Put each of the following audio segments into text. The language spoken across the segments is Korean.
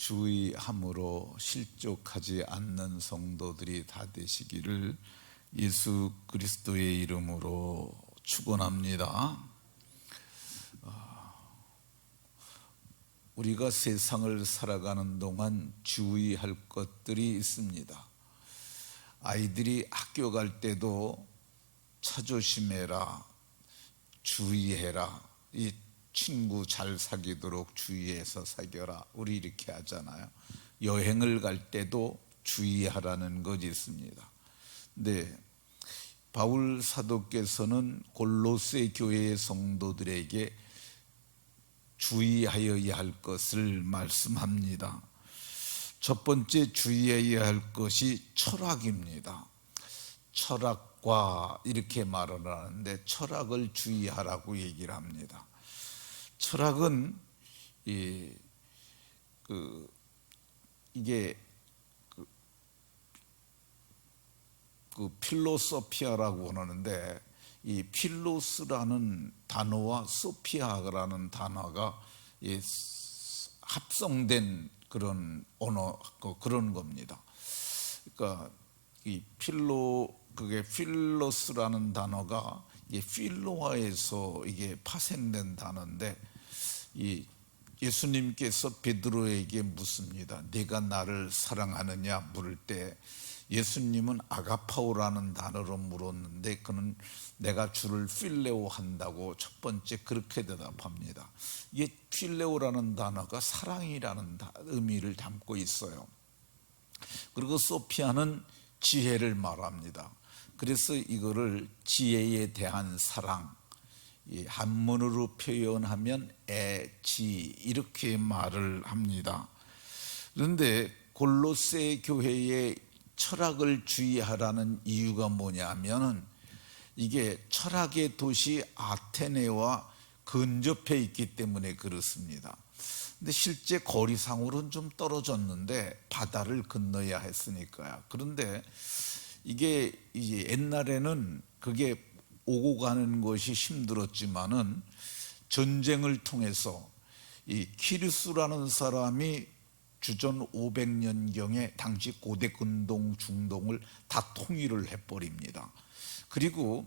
주의함으로 실족하지 않는 성도들이 다 되시기를 예수 그리스도의 이름으로 축원합니다. 우리가 세상을 살아가는 동안 주의할 것들이 있습니다. 아이들이 학교 갈 때도 차 조심해라, 주의해라, 이 친구 잘 사귀도록 주의해서 사귀어라, 우리 이렇게 하잖아요. 여행을 갈 때도 주의하라는 것이 있습니다. 근데 바울 사도께서는 골로새 교회의 성도들에게 주의하여야 할 것을 말씀합니다. 첫 번째 주의해야 할 것이 철학입니다. 철학과 이렇게 말을 하는데 철학을 주의하라고 얘기를 합니다. 철학은 이게 필로소피아라고 하는데, 이 필로스라는 단어와 소피아라는 단어가 합성된 그런 언어, 그런 겁니다. 그러니까 그게 필로스라는 단어가 필로아에서 이게 파생된 단어인데, 예수님께서 베드로에게 묻습니다. 네가 나를 사랑하느냐 물을 때 예수님은 아가파오라는 단어로 물었는데, 그는 내가 주를 필레오 한다고 첫 번째 그렇게 대답합니다. 이게 필레오라는 단어가 사랑이라는 의미를 담고 있어요. 그리고 소피아는 지혜를 말합니다. 그래서 이거를 지혜에 대한 사랑, 한문으로 표현하면 애지, 이렇게 말을 합니다. 그런데 골로새 교회의 철학을 주의하라는 이유가 뭐냐면은, 이게 철학의 도시 아테네와 근접해 있기 때문에 그렇습니다. 근데 실제 거리상으로는 좀 떨어졌는데 바다를 건너야 했으니까요. 그런데 이게 옛날에는 그게 오고 가는 것이 힘들었지만은 전쟁을 통해서 이 키루스라는 사람이 주전 500년경에 당시 고대 근동 중동을 다 통일을 해버립니다. 그리고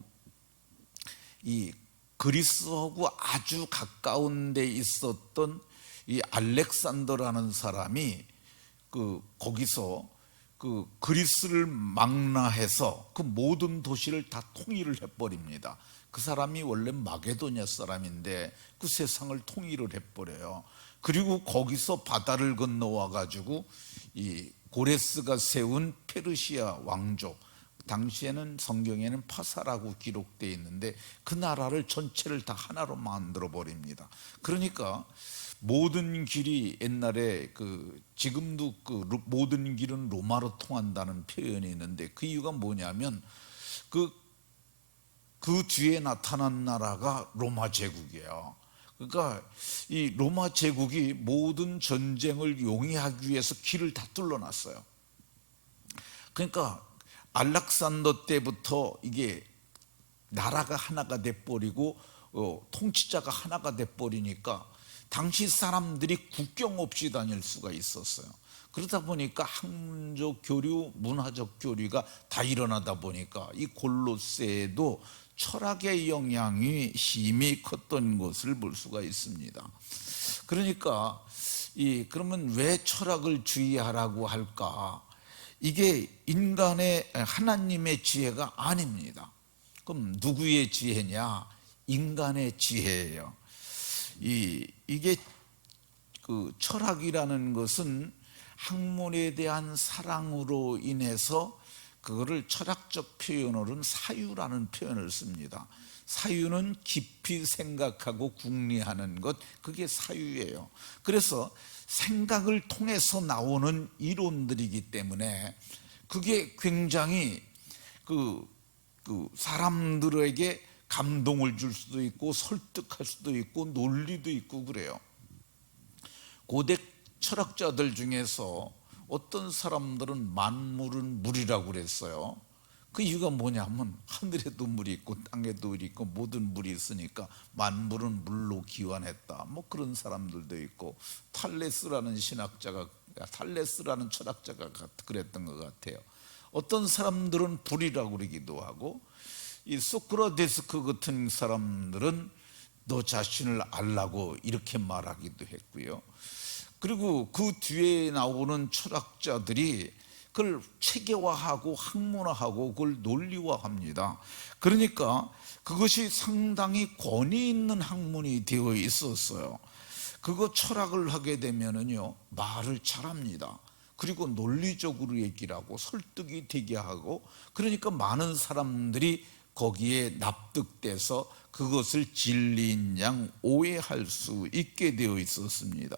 이 그리스하고 아주 가까운 데 있었던 이 알렉산더라는 사람이 거기서 그리스를 망라해서 그 모든 도시를 다 통일을 해버립니다. 그 사람이 원래 마게도냐 사람인데 그 세상을 통일을 해버려요. 그리고 거기서 바다를 건너와 가지고 이 고레스가 세운 페르시아 왕조, 당시에는 성경에는 파사라고 기록되어 있는데 그 나라를 전체를 다 하나로 만들어 버립니다. 그러니까 모든 길이 옛날에 지금도 모든 길은 로마로 통한다는 표현이 있는데, 그 이유가 뭐냐면 그 뒤에 나타난 나라가 로마 제국이에요. 그러니까 이 로마 제국이 모든 전쟁을 용이하기 위해서 길을 다 뚫어놨어요. 그러니까 알렉산더 때부터 이게 나라가 하나가 돼버리고 통치자가 하나가 돼버리니까 당시 사람들이 국경 없이 다닐 수가 있었어요. 그러다 보니까 학문적 교류, 문화적 교류가 다 일어나다 보니까 이 골로새에도 철학의 영향이 심히 컸던 것을 볼 수가 있습니다. 그러니까 그러면 왜 철학을 주의하라고 할까? 이게 인간의, 하나님의 지혜가 아닙니다. 그럼 누구의 지혜냐? 인간의 지혜예요. 이게 철학이라는 것은 학문에 대한 사랑으로 인해서 그거를 철학적 표현으로는 사유라는 표현을 씁니다. 사유는 깊이 생각하고 궁리하는 것, 그게 사유예요. 그래서 생각을 통해서 나오는 이론들이기 때문에 그게 굉장히 사람들에게 감동을 줄 수도 있고 설득할 수도 있고 논리도 있고 그래요. 고대 철학자들 중에서 어떤 사람들은 만물은 물이라고 그랬어요. 그 이유가 뭐냐면 하늘에도 물이 있고 땅에도 물이 있고 모든 물이 있으니까 만물은 물로 기원했다, 뭐 그런 사람들도 있고, 탈레스라는 신학자가 탈레스라는 철학자가 그랬던 것 같아요. 어떤 사람들은 불이라고 그러기도 하고, 이 소크라테스 같은 사람들은 너 자신을 알라고 이렇게 말하기도 했고요. 그리고 그 뒤에 나오는 철학자들이 그걸 체계화하고 학문화하고 그걸 논리화합니다. 그러니까 그것이 상당히 권위 있는 학문이 되어 있었어요. 그거 철학을 하게 되면은요, 말을 잘합니다. 그리고 논리적으로 얘기를 하고 설득이 되게 하고, 그러니까 많은 사람들이 거기에 납득돼서 그것을 진리인 양 오해할 수 있게 되어 있었습니다.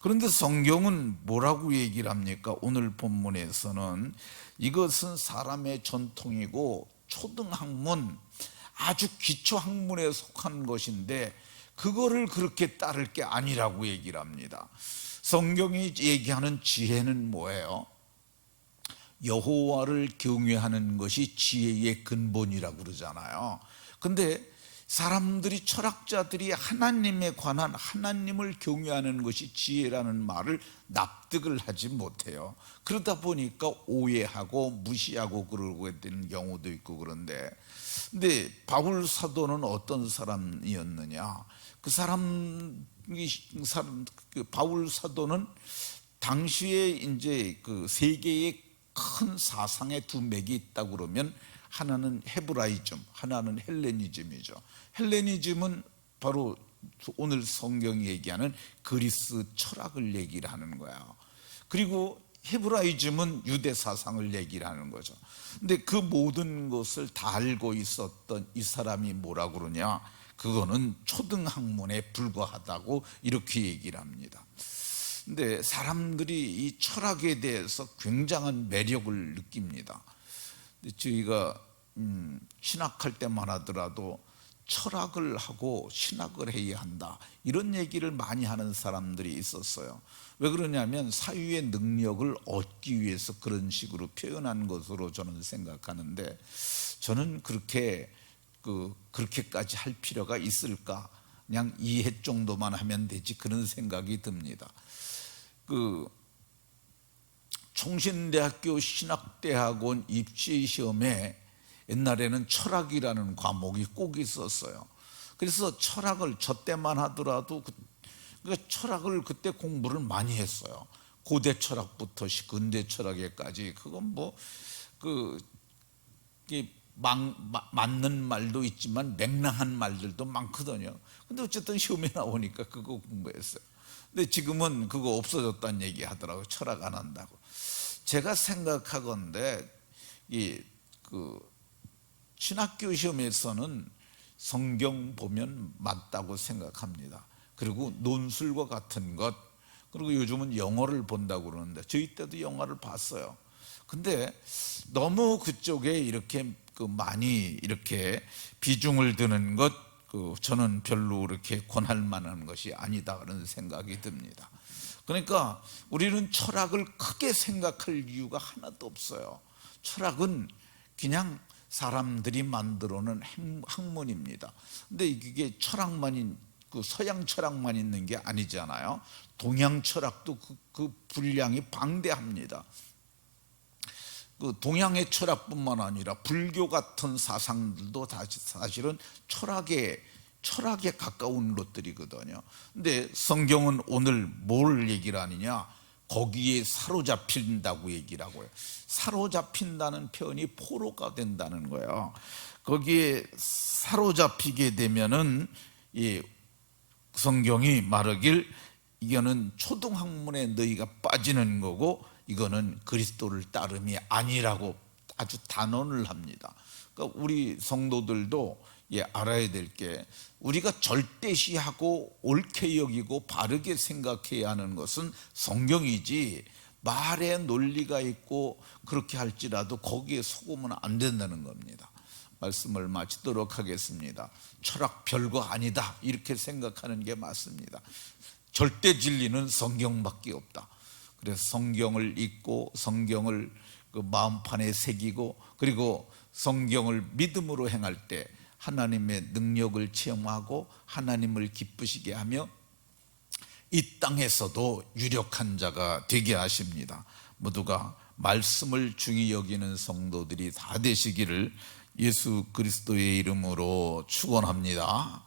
그런데 성경은 뭐라고 얘기를 합니까? 오늘 본문에서는 이것은 사람의 전통이고 초등학문, 아주 기초학문에 속한 것인데 그거를 그렇게 따를 게 아니라고 얘기를 합니다. 성경이 얘기하는 지혜는 뭐예요? 여호와를 경외하는 것이 지혜의 근본이라고 그러잖아요. 근데 사람들이, 철학자들이 하나님에 관한, 하나님을 경외하는 것이 지혜라는 말을 납득을 하지 못해요. 그러다 보니까 오해하고 무시하고 그러고 되는 경우도 있고. 그런데 바울 사도는 어떤 사람이었느냐? 바울 사도는 당시에 이제 그 세계의 큰 사상의 두 맥이 있다고 그러면 하나는 헤브라이즘, 하나는 헬레니즘이죠. 헬레니즘은 바로 오늘 성경이 얘기하는 그리스 철학을 얘기를 하는 거야. 그리고 헤브라이즘은 유대 사상을 얘기를 하는 거죠. 근데 그 모든 것을 다 알고 있었던 이 사람이 뭐라 그러냐? 그거는 초등학문에 불과하다고 이렇게 얘기를 합니다. 근데 사람들이 이 철학에 대해서 굉장한 매력을 느낍니다. 저희가 신학할 때만 하더라도 철학을 하고 신학을 해야 한다, 이런 얘기를 많이 하는 사람들이 있었어요. 왜 그러냐면 사유의 능력을 얻기 위해서 그런 식으로 표현한 것으로 저는 생각하는데, 저는 그렇게까지 할 필요가 있을까? 그냥 이해 정도만 하면 되지, 그런 생각이 듭니다. 총신대학교 신학대학원 입시시험에 옛날에는 철학이라는 과목이 꼭 있었어요. 그래서 철학을 저 때만 하더라도 철학을 그때 공부를 많이 했어요. 고대 철학부터 근대 철학에까지. 그건 맞는 말도 있지만 맹랑한 말들도 많거든요. 근데 어쨌든 시험에 나오니까 그거 공부했어요. 근데 지금은 그거 없어졌다는 얘기 하더라고요. 철학 안 한다고. 제가 생각하건대 신학교 시험에서는 성경 보면 맞다고 생각합니다. 그리고 논술과 같은 것, 그리고 요즘은 영어를 본다고 그러는데 저희 때도 영화를 봤어요. 근데 너무 그쪽에 이렇게 많이 이렇게 비중을 두는 것, 저는 별로 이렇게 권할 만한 것이 아니다, 그런 생각이 듭니다. 그러니까 우리는 철학을 크게 생각할 이유가 하나도 없어요. 철학은 그냥 사람들이 만들어 놓은 학문입니다. 근데 이게 서양 철학만 있는 게 아니잖아요. 동양 철학도 그 분량이 방대합니다. 동양의 철학뿐만 아니라 불교 같은 사상들도 사실은 철학에 가까운 것들이거든요. 근데 성경은 오늘 뭘 얘기를 하느냐? 거기에 사로잡힌다고 얘기를 하고요. 사로잡힌다는 표현이 포로가 된다는 거예요. 거기에 사로잡히게 되면은 성경이 말하길, 이거는 초등학문에 너희가 빠지는 거고 이거는 그리스도를 따름이 아니라고 아주 단언을 합니다. 그러니까 우리 성도들도 알아야 될 게, 우리가 절대시하고 옳게 여기고 바르게 생각해야 하는 것은 성경이지, 말에 논리가 있고 그렇게 할지라도 거기에 속으면 안 된다는 겁니다. 말씀을 마치도록 하겠습니다. 철학 별거 아니다, 이렇게 생각하는 게 맞습니다. 절대 진리는 성경밖에 없다. 그래서 성경을 읽고 성경을 마음판에 새기고, 그리고 성경을 믿음으로 행할 때 하나님의 능력을 체험하고 하나님을 기쁘시게 하며 이 땅에서도 유력한 자가 되게 하십니다. 모두가 말씀을 중히 여기는 성도들이 다 되시기를 예수 그리스도의 이름으로 축원합니다.